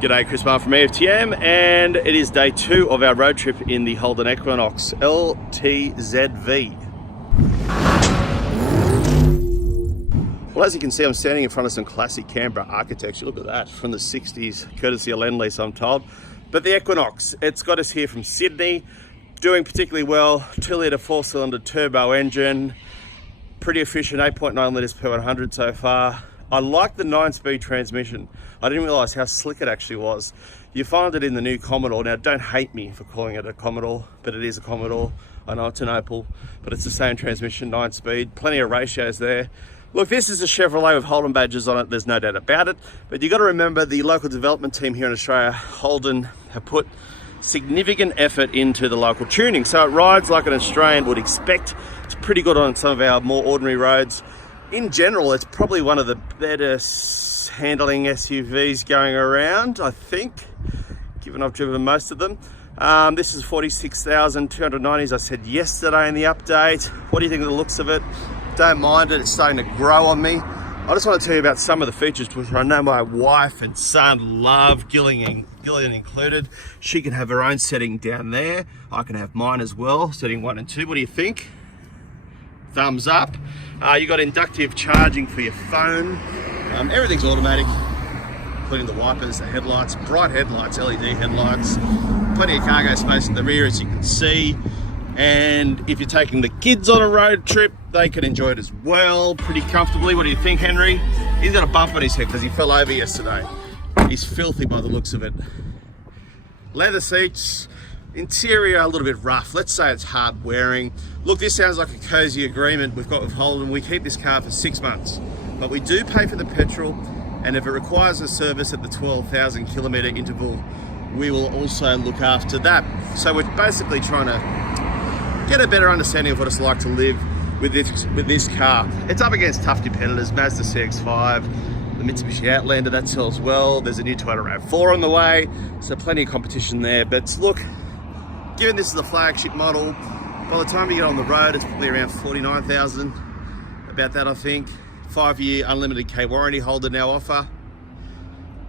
G'day, Chris Marr from EFTM, and it is day 2 of our road trip in the Holden Equinox LTZ-V. Well, as you can see, I'm standing in front of some classic Canberra architecture. Look at that, from the 60s, courtesy of Lend-Lease, I'm told. But the Equinox, it's got us here from Sydney, doing particularly well. 2-litre 4-cylinder turbo engine, pretty efficient, 8.9 litres per 100 so far. I like the 9-speed transmission. I didn't realise how slick it actually was. You find it in the new Commodore. Now, don't hate me for calling it a Commodore, but it is a Commodore. I know it's an Opel, but it's the same transmission, 9-speed. Plenty of ratios there. Look, this is a Chevrolet with Holden badges on it. There's no doubt about it. But you've got to remember the local development team here in Australia, Holden, have put significant effort into the local tuning. So it rides like an Australian would expect. It's pretty good on some of our more ordinary roads. In general, it's probably one of the better handling SUVs going around, I think, given I've driven most of them. This is 46,290, as I said yesterday in the update. What do you think of the looks of it? Don't mind it, it's starting to grow on me. I just want to tell you about some of the features, which I know my wife and son love, Gillian included. She can have her own setting down there. I can have mine as well, setting 1 and 2. What do you think? Thumbs up. You got inductive charging for your phone. Everything's automatic, including the wipers, the headlights, bright headlights, LED headlights. Plenty of cargo space in the rear, as you can see. And if you're taking the kids on a road trip, they can enjoy it as well, pretty comfortably. What do you think, Henry? He's got a bump on his head because he fell over yesterday. He's filthy by the looks of it. Leather seats. Interior a little bit rough. Let's say it's hard wearing. Look, this sounds like a cozy agreement we've got with Holden. We keep this car for 6 months, but we do pay for the petrol, and if it requires a service at the 12,000 kilometre interval, we will also look after that. So we're basically trying to get a better understanding of what it's like to live with this car. It's up against tough competitors, Mazda CX-5, the Mitsubishi Outlander, that sells well. There's a new Toyota RAV4 on the way, so plenty of competition there. But look, given this is the flagship model, by the time you get on the road, it's probably around 49,000, about that I think. 5-year unlimited K warranty Holden now offer.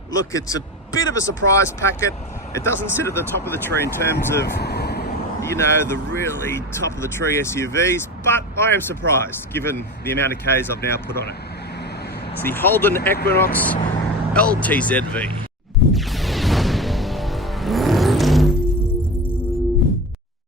Look, it's a bit of a surprise packet. It doesn't sit at the top of the tree in terms of, you know, the really top of the tree SUVs, but I am surprised given the amount of Ks I've now put on it. It's the Holden Equinox LTZ-V.